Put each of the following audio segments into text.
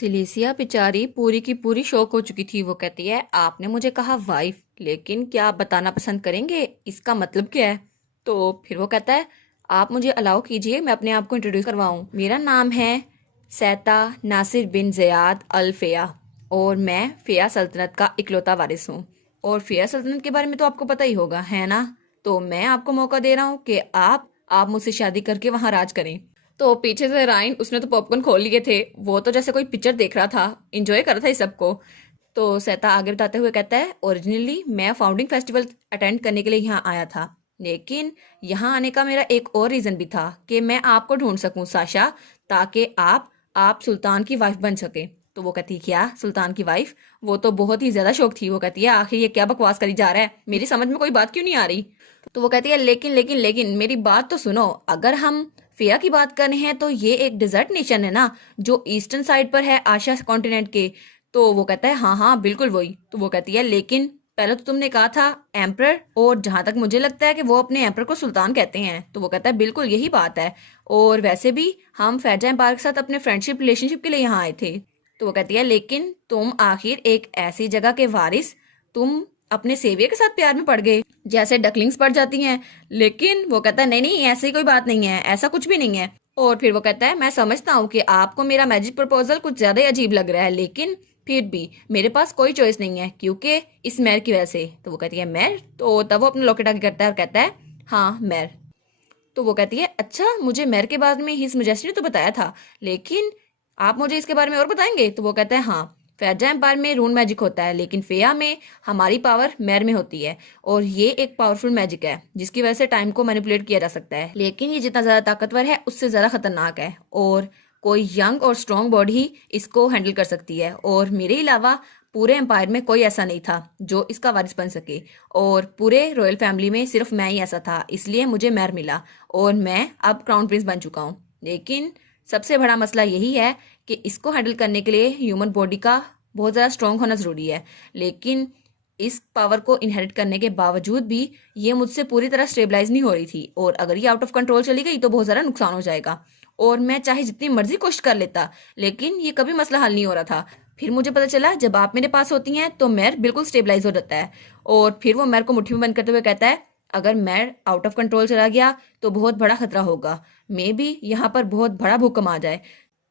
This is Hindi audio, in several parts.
सिलीसिया बेचारी पूरी की पूरी शॉक हो चुकी थी। वो कहती है, आपने मुझे कहा वाइफ, लेकिन क्या आप बताना पसंद करेंगे इसका मतलब क्या है? तो फिर वो कहता है, आप मुझे अलाउ कीजिए, मैं अपने आप को इंट्रोड्यूस करवाऊं। मेरा नाम है सैता नासिर बिन ज़ियाद अल फ़िया और मैं फ़िया सल्तनत का इकलौता वारिस हूँ। और फ़िया सल्तनत के बारे में तो आपको पता ही होगा, है ना? तो मैं आपको मौका दे रहा हूँ कि आप मुझसे शादी करके वहाँ राज करें। तो पीछे से रायन, उसने तो पॉपकॉर्न खोल लिए थे, वो तो जैसे कोई पिक्चर देख रहा था, इंजॉय कर रहा था इस सबको। तो सहता आगे बताते हुए कहता है, ओरिजिनली मैं फाउंडिंग फेस्टिवल अटेंड करने के लिए यहाँ आया था, लेकिन यहाँ आने का मेरा एक और रीजन भी था कि मैं आपको ढूंढ सकूं साशा, ताकि आप सुल्तान की वाइफ बन सके। तो वो कहती है, क्या सुल्तान की वाइफ? वो तो बहुत ही ज्यादा शौक थी। वो कहती है, आखिर ये क्या बकवास करी जा रहा है, मेरी समझ में कोई बात क्यों नहीं आ रही? तो वो कहती है, लेकिन लेकिन लेकिन मेरी बात तो सुनो। अगर हम फिया की बात करने हैं तो ये एक डिजर्ट नेशन है ना, जो ईस्टर्न साइड पर है आशिया कॉन्टिनेंट के। तो वो कहता है, हाँ हाँ बिल्कुल वही। तो वो कहती है, लेकिन पहले तो तुमने कहा था एम्पर, और जहां तक मुझे लगता है कि वो अपने एम्पर को सुल्तान कहते हैं। तो वो कहता है, बिल्कुल यही बात है, और वैसे भी हम फैजा एम्पायर के साथ अपने फ्रेंडशिप रिलेशनशिप के लिए यहाँ आए थे। तो वो कहती है, लेकिन तुम आखिर एक ऐसी जगह के वारिस, तुम अपने सेवियर के साथ प्यार में पड़ गए जैसे डकलिंग्स पड़ जाती हैं। लेकिन वो कहता है, नहीं नहीं, ऐसी कोई बात नहीं है, ऐसा कुछ भी नहीं है। और फिर वो कहता है, मैं समझता हूँ कि आपको मेरा मैजिक प्रपोजल कुछ ज्यादा ही अजीब लग रहा है, लेकिन फिर भी मेरे पास कोई चॉइस नहीं है, क्योंकि इस मैर की वजह से। तो वो कहती है, मैर? तो तब वो अपना लॉकेट आगे करता है और कहता है, हाँ मैर। तो वो कहती है, अच्छा, मुझे मैर के बारे में हिज मेजेस्टी ने तो बताया था, लेकिन आप मुझे इसके बारे में और बताएंगे? तो वो कहता है, हाँ, फैजा एम्पायर में रून मैजिक होता है, लेकिन फेया में हमारी पावर मैर में होती है, और ये एक पावरफुल मैजिक है जिसकी वजह से टाइम को मैनिपुलेट किया जा सकता है, लेकिन ये जितना ज्यादा ताकतवर है उससे ज्यादा खतरनाक है, और कोई यंग और स्ट्रॉन्ग बॉडी ही इसको हैंडल कर सकती है, और मेरे अलावा पूरे एम्पायर में कोई ऐसा नहीं था जो इसका वारिस बन सके, और पूरे रॉयल फैमिली में सिर्फ मैं ही ऐसा था, इसलिए मुझे मैर मिला, और मैं अब क्राउन प्रिंस बन चुका हूँ। लेकिन सबसे बड़ा मसला यही है कि इसको हैंडल करने के लिए ह्यूमन बॉडी का बहुत ज़्यादा स्ट्रांग होना ज़रूरी है, लेकिन इस पावर को इनहेरिट करने के बावजूद भी ये मुझसे पूरी तरह स्टेबलाइज नहीं हो रही थी, और अगर ये आउट ऑफ कंट्रोल चली गई तो बहुत ज़्यादा नुकसान हो जाएगा, और मैं चाहे जितनी मर्जी कोशिश कर लेता, लेकिन ये कभी मसला हल नहीं हो रहा था। फिर मुझे पता चला, जब आप मेरे पास होती हैं तो मैर बिल्कुल स्टेबलाइज हो जाता है। और फिर वो मैर को मुट्ठी में बंद करते हुए कहता है, अगर मैर आउट ऑफ कंट्रोल चला गया तो बहुत बड़ा खतरा होगा, मे बी यहाँ पर बहुत बड़ा भूकंप आ जाए।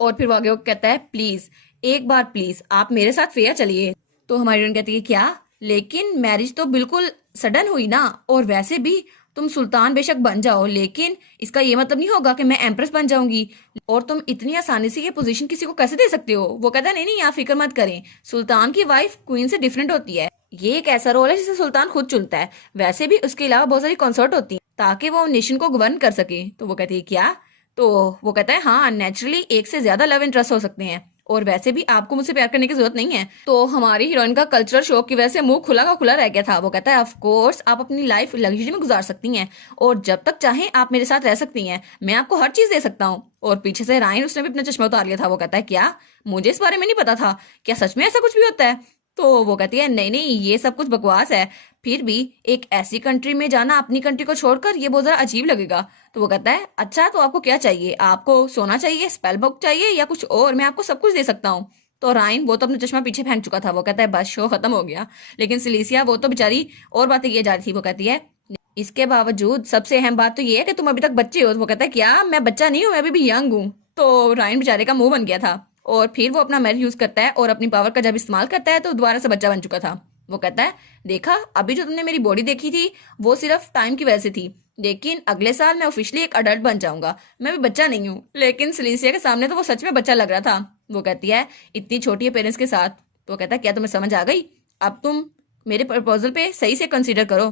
और फिर वो आगे वो कहता है, प्लीज, एक बार प्लीज आप मेरे साथ फेयर चलिए। तो हमारी हीरोइन कहती है, क्या? लेकिन मैरिज तो बिल्कुल सडन हुई ना, और वैसे भी तुम सुल्तान बेशक बन जाओ, लेकिन इसका ये मतलब नहीं होगा कि मैं एम्प्रेस बन जाऊंगी, और तुम इतनी आसानी से ये पोजीशन किसी को कैसे दे सकते हो? वो कहता है, नहीं नहीं, आप फिक्र मत करें, सुल्तान की वाइफ क्वीन से डिफरेंट होती है, ये एक ऐसा रोल है जिसे सुल्तान खुद चुनता है। वैसे भी उसके अलावा बहुत सारी कॉन्सर्ट होती है ताकि वो नेशन को गवर्न कर सके। तो वो कहती है, क्या? तो वो कहता है, हाँ, नेचुरली एक से ज्यादा लव इंटरेस्ट हो सकते हैं, और वैसे भी आपको मुझसे प्यार करने की जरूरत नहीं है। तो हमारी हीरोइन का कल्चरल शॉक की वजह से मुंह खुला का खुला रह गया था। वो कहता है, ऑफ कोर्स आप अपनी लाइफ लग्जरी में गुजार सकती हैं, और जब तक चाहें आप मेरे साथ रह सकती हैं, मैं आपको हर चीज दे सकता हूँ। और पीछे से रायन, उसने भी अपना चश्मा उतार लिया था। वो कहता है, क्या? मुझे इस बारे में नहीं पता था, क्या सच में ऐसा कुछ भी होता है? तो वो कहती है, नहीं नहीं, ये सब कुछ बकवास है, फिर भी एक ऐसी कंट्री में जाना अपनी कंट्री को छोड़कर, ये बहुत ज्यादा अजीब लगेगा। तो वो कहता है, अच्छा, तो आपको क्या चाहिए? आपको सोना चाहिए, स्पेल बुक चाहिए, या कुछ और? मैं आपको सब कुछ दे सकता हूँ। तो राइन, वो तो अपना चश्मा पीछे फेंक चुका था, वो कहता है, बस शो खत्म हो गया। लेकिन सिलीसिया, वो तो बेचारी और बातें किए जा रही थी। वो कहती है, इसके बावजूद सबसे अहम बात तो ये है कि तुम अभी तक बच्चे हो। वो कहता है, क्या? मैं बच्चा नहीं हूँ, मैं अभी भी यंग हूँ। तो राइन बेचारे का मुंह बन गया था, और फिर वो अपना मैर यूज करता है, और अपनी पावर का जब इस्तेमाल करता है तो दोबारा से बच्चा बन चुका था। वो कहता है, देखा, अभी जो तुमने मेरी बॉडी देखी थी वो सिर्फ टाइम की वजह से थी, लेकिन अगले साल मैं ऑफिशियली एक अडल्ट बन जाऊंगा, मैं भी बच्चा नहीं हूँ। लेकिन सिलीसिया के सामने तो वो सच में बच्चा लग रहा था। वो कहती है, इतनी छोटी पेरेंट्स के साथ। तो वो कहता है, क्या तुम्हें समझ आ गई? अब तुम मेरे प्रपोजल पे सही से कंसीडर करो,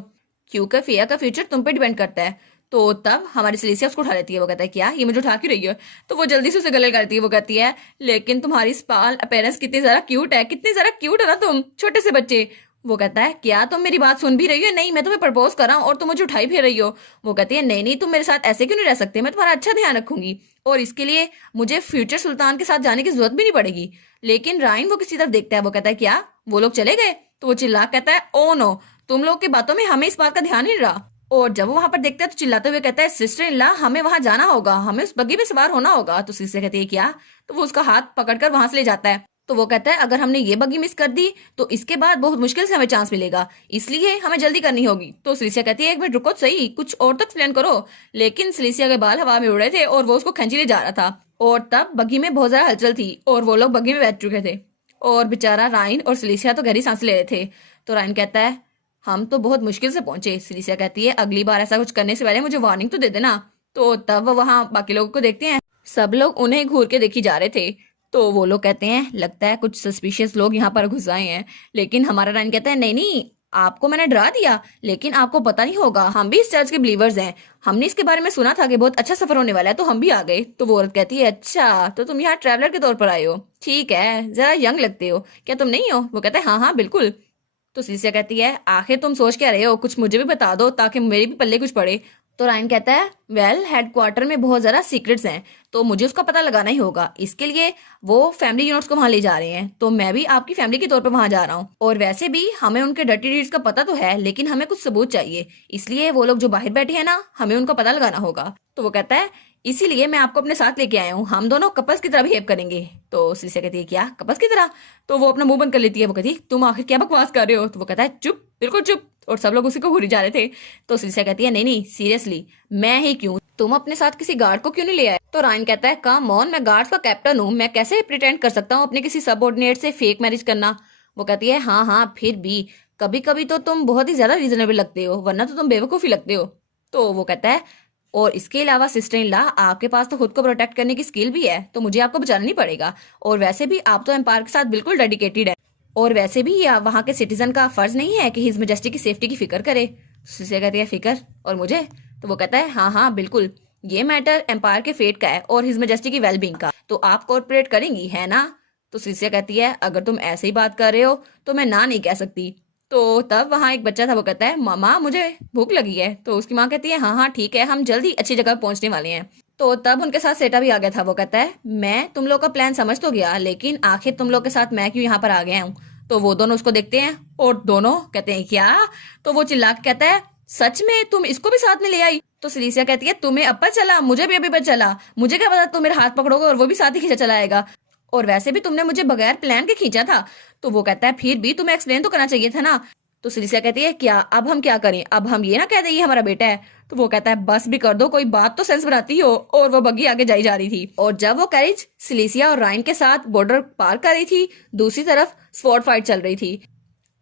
क्योंकि फिया का फ्यूचर तुम पे डिपेंड करता है। तो तब हमारी सिलीसिया उसको उठा लेती है। वो कहता है, क्या? ये मुझे उठा क्यों रही है? तो वो जल्दी से उसे गले करती है। वो कहती है, लेकिन तुम्हारी स्पाल अपेरेंस कितनी ज्यादा क्यूट है, कितनी ज्यादा क्यूट है ना तुम, छोटे से बच्चे। वो कहता है, क्या तुम मेरी बात सुन भी रही हो? नहीं, मैं तुम्हें प्रपोज कर रहा हूँ और तुम मुझे उठाई फिर रही हो। वो कहती है, नहीं नहीं, तुम मेरे साथ ऐसे क्यों नहीं रह सकते, मैं तुम्हारा अच्छा ध्यान रखूंगी, और इसके लिए मुझे फ्यूचर सुल्तान के साथ जाने की जरूरत भी नहीं पड़ेगी। लेकिन राइन वो किसी तरफ देखता है। वो कहता है, क्या वो लोग चले गए? तो वो चिल्ला कहता है, ओ नो, तुम लोग की बातों में हमें इस बात का ध्यान नहीं रहा। और जब वो वहां पर देखता है तो चिल्लाते हुए कहता है, सिस्टर इन लॉ, हमें वहां जाना होगा, हमें उस बग्गी पे सवार होना होगा। तो सिस्टर कहती है क्या? तो वो उसका हाथ पकड़कर वहां से ले जाता है। तो वो कहता है अगर हमने ये बग्गी मिस कर दी तो इसके बाद बहुत मुश्किल से हमें चांस मिलेगा, इसलिए हमें जल्दी करनी होगी। तो सिलिसिया कहती है एक मिनट रुको तो सही, कुछ और तक एक्सप्लेन करो। लेकिन सिलिसिया के बाल हवा में उड़ रहे थे और वो उसको खींच ले जा रहा था। और तब बग्गी में बहुत ज्यादा हलचल थी और वो लोग बग्गी में बैठ चुके थे और बेचारा राइन और सिलिसिया तो गहरी सांस ले रहे थे। तो राइन कहता है हम तो बहुत मुश्किल से पहुंचे। सिलिसिया कहती है अगली बार ऐसा कुछ करने से पहले मुझे वार्निंग तो दे देना। तो तब वो वहां बाकी लोगों को देखते हैं, सब लोग उन्हें घूर के देखी जा रहे थे। तो वो लोग कहते हैं लगता है कुछ सस्पिशियस लोग यहाँ पर घुस आए हैं। लेकिन हमारा राइन कहता है नहीं नहीं, आपको मैंने डरा दिया, लेकिन आपको पता नहीं होगा हम भी इस चर्च के बिलीवर्स हैं, हमने इसके बारे में सुना था कि बहुत अच्छा सफर होने वाला है, तो हम भी आ गए। तो वो औरत कहती है अच्छा तो तुम यहाँ ट्रैवलर के तौर पर आए हो, ठीक है, जरा यंग लगते हो, क्या तुम नहीं हो? वो कहता है हाँ हाँ बिल्कुल। तो सिलिसिया कहती है आखिर तुम सोच क्या रहे हो, कुछ मुझे भी बता दो ताकि मेरे भी पल्ले कुछ पड़े। तो रायन कहता है वेल हेडक्वार्टर में बहुत ज्यादा सीक्रेट्स हैं, तो मुझे उसका पता लगाना ही होगा, इसके लिए वो फैमिली यूनिट्स को वहां ले जा रहे हैं, तो मैं भी आपकी फैमिली के तौर पर वहां जा रहा हूँ। और वैसे भी हमें उनके डर्टी डीड्स का पता तो है, लेकिन हमें कुछ सबूत चाहिए, इसलिए वो लोग जो बाहर बैठे हैं ना, हमें उनका पता लगाना होगा। तो वो कहता है इसीलिए मैं आपको अपने साथ लेके आया हूँ, हम दोनों कपल्स की तरह बिहेव करेंगे। तो सिलिसिया कहती है क्या कपल्स की तरह? तो वो अपना मुंह बंद कर लेती है। वो कहती है तुम आखिर क्या बकवास कर रहे हो? तो वो कहता है चुप, बिल्कुल चुप। और सब लोग उसी को घूरी जा रहे थे। तो सिलिसिया कहती है नहीं नहीं सीरियसली, मैं ही क्यों, तुम अपने साथ किसी गार्ड को क्यों नहीं ले आए? तो रायन कहता है कम ऑन, मैं गार्ड्स का कैप्टन हूँ, मैं कैसे प्रिटेंड कर सकता हूँ अपने किसी सबऑर्डिनेट से फेक मैरिज करना? वो कहती है हाँ हाँ फिर भी कभी कभी तो तुम बहुत ही ज्यादा रीजनेबल लगते हो, वरना तो तुम बेवकूफी लगते हो। तो वो कहता है और इसके अलावा सिस्टर इन लॉ आपके पास तो खुद को प्रोटेक्ट करने की स्किल भी है, तो मुझे आपको बचाना नहीं पड़ेगा, और वैसे भी आप तो एम्पायर के साथ बिल्कुल डेडिकेटेड है, और वैसे भी यह वहाँ के सिटीजन का फर्ज नहीं है कि हिज मेजेस्टी की सेफ्टी की फिक्र करे। सिस्टर कहती है फिक्र और मुझे? तो वो कहता है हाँ हाँ बिल्कुल, ये मैटर एम्पायर के फेट का है और हिज मेजेस्टी की वेलबींग का, तो आप कोऑपरेट करेंगी है ना? तो सिस्टर कहती है अगर तुम ऐसे ही बात कर रहे हो तो मैं ना नहीं कह सकती। तो तब वहाँ एक बच्चा था, वो कहता है मामा मुझे भूख लगी है। तो उसकी माँ कहती है हाँ हाँ ठीक है, हम जल्दी अच्छी जगह पहुंचने वाले हैं। तो तब उनके साथ सेटा भी आ गया था। वो कहता है मैं तुम लोग का प्लान समझ तो गया, लेकिन आखिर तुम लोग के साथ मैं क्यों यहाँ पर आ गया हूँ? तो वो दोनों उसको देखते हैं और दोनों कहते हैं क्या? तो वो चिल्ला के कहता है सच में तुम इसको भी साथ में ले आई? तो सिलिसिया कहती है तुम्हें अब पता चला, मुझे भी अभी पता चला, मुझे क्या पता तुम मेरे हाथ पकड़ोगे और वो भी साथ ही खींचा चला आएगा, और वैसे भी तुमने मुझे बगैर प्लान के खींचा था। तो वो कहता है फिर भी तुम्हें एक्सप्लेन तो करना चाहिए था ना। तो सिलिसिया कहती है क्या अब हम क्या करें, अब हम ये ना कह दें ये हमारा बेटा है? तो वो कहता है बस भी कर दो, कोई बात तो सेंस बनाती हो। और वो बग्गी आगे जाई जा रही थी, और जब वो कैरिज सिलिसिया और रायन के साथ बॉर्डर पार कर रही थी, दूसरी तरफ स्वॉर्ड फाइट चल रही थी,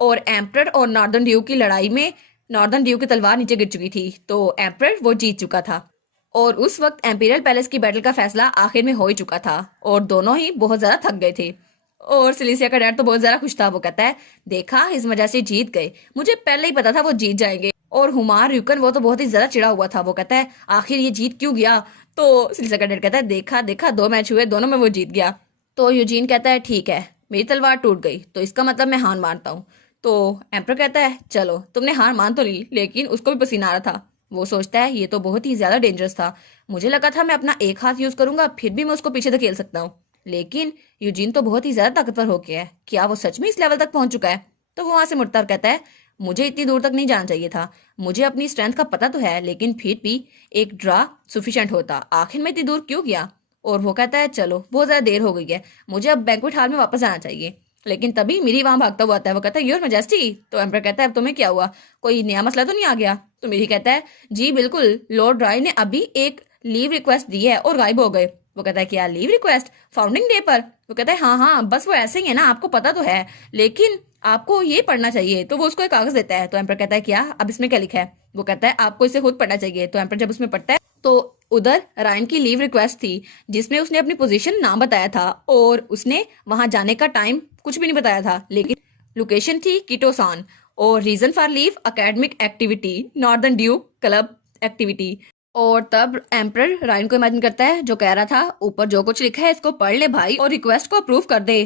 और एम्परर और नॉर्दर्न ड्यू की लड़ाई में नॉर्दर्न ड्यू की तलवार नीचे गिर चुकी थी, तो एम्परर वो जीत चुका था, और उस वक्त एम्पीरियल पैलेस की बैटल का फैसला आखिर में हो ही चुका था, और दोनों ही बहुत ज्यादा थक गए थे। और सिलिसिया का डैड तो बहुत ज्यादा खुश था। वो कहता है देखा इस वजह से जीत गए, मुझे पहले ही पता था वो जीत जाएंगे। और हुमार यूकन वो तो बहुत ही ज्यादा चिढ़ा हुआ था। वो कहता है आखिर ये जीत क्यों गया? तो सिलिसिया का डैड कहता है देखा देखा, 2 मैच हुए, दोनों में वो जीत गया। तो यूजीन कहता है ठीक है, मेरी तलवार टूट गई तो इसका मतलब मैं हार मानता हूँ। तो एम्पर कहता है चलो तुमने हार मान तो ली, लेकिन उसको भी पसीना आ रहा था। वो सोचता है ये तो बहुत ही ज्यादा डेंजरस था, मुझे लगा था मैं अपना एक हाथ यूज करूंगा फिर भी मैं उसको पीछे धकेल सकता हूँ, लेकिन यूजीन तो बहुत ही ज्यादा ताकतवर हो गया है, क्या वो सच में इस लेवल तक पहुंच चुका है? तो वो वहां से मुड़ता और कहता है मुझे इतनी दूर तक नहीं जाना चाहिए था, मुझे अपनी स्ट्रेंथ का पता तो है, लेकिन फिर भी एक ड्रा सफिशिएंट होता, आखिर में इतनी दूर क्यों गया? और वो कहता है चलो बहुत ज्यादा देर हो गई है, मुझे अब बैंक्वेट हॉल में वापस आना चाहिए। लेकिन तभी मिरी वहां भागता हुआ आता है। वो कहता है योर मैजेस्टी। तो एम्पर कहता है अब तुम्हें क्या हुआ, कोई नया मसला तो नहीं आ गया? तो मिरी कहता है जी बिल्कुल, लॉर्ड राय ने अभी एक लीव रिक्वेस्ट दी है और गायब हो गए। वो कहता है क्या लीव रिक्वेस्ट, फाउंडिंग डे पर? वो कहता है हाँ हाँ बस वो ऐसे ही है ना, आपको पता तो है, लेकिन आपको ये पढ़ना चाहिए। तो वो उसको एक कागज देता है। तो एम्पर कहता है क्या, अब इसमें क्या लिखा है? वो कहता है आपको इसे खुद पढ़ना चाहिए। तो एम्पर जब उसमें पढ़ता है तो उधर रायन की लीव रिक्वेस्ट थी, जिसमें उसने अपनी पोजीशन ना बताया था, और उसने वहां जाने का टाइम कुछ भी नहीं बताया था, लेकिन लोकेशन थी किटोसान, और reason for leave academic activity, northern due club activity. और तब एम्पर रायन को इमेजिन करता है जो कह रहा था ऊपर जो कुछ लिखा है इसको पढ़ ले भाई और रिक्वेस्ट को अप्रूव कर दे।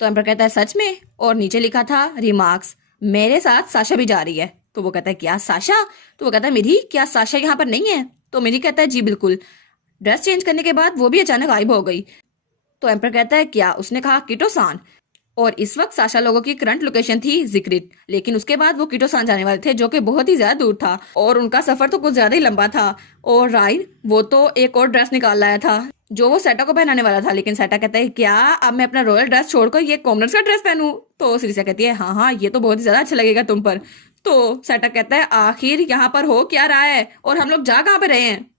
तो एम्पर कहता है सच में? और नीचे लिखा था रिमार्क्स, मेरे साथ साशा भी जा रही है। तो वो कहता है क्या साशा? तो वो कहता है मेरी क्या साशा यहाँ पर नहीं है? तो मेरी कहता है जी बिल्कुल, ड्रेस चेंज करने के बाद वो भी अचानक गायब हो गई। तो एम्पर कहता है क्या, उसने कहा किटोसान? और इस वक्त साशा लोगों की करंट लोकेशन थी जिक्रिट, लेकिन उसके बाद वो कीटोसान जाने वाले थे जो कि बहुत ही ज्यादा दूर था और उनका सफर तो कुछ ज्यादा ही लंबा था। और राइन वो तो एक और ड्रेस निकाल लाया था जो वो सेटा को पहनाने वाला था, लेकिन सेटा कहता है क्या अब मैं अपना रॉयल ड्रेस छोड़कर ये कॉमनर्स का ड्रेस पहनूं? तो सिरिसा कहती है हाँ हाँ ये तो बहुत ही ज्यादा अच्छा लगेगा तुम पर। तो सेटा कहता है आखिर यहाँ पर हो क्या रहा है और हम लोग जा कहाँ पे रहे हैं?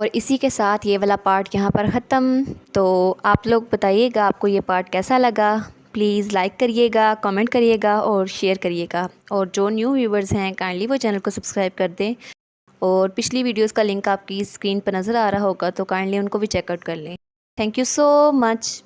और इसी के साथ ये वाला पार्ट यहाँ पर ख़त्म। तो आप लोग बताइएगा आपको ये पार्ट कैसा लगा। प्लीज़ लाइक करिएगा, कमेंट करिएगा और शेयर करिएगा। और जो न्यू व्यूवर्स हैं काइंडली वो चैनल को सब्सक्राइब कर दें। और पिछली वीडियोस का लिंक आपकी स्क्रीन पर नज़र आ रहा होगा तो काइंडली उनको भी चेकआउट कर लें। Thank you so much.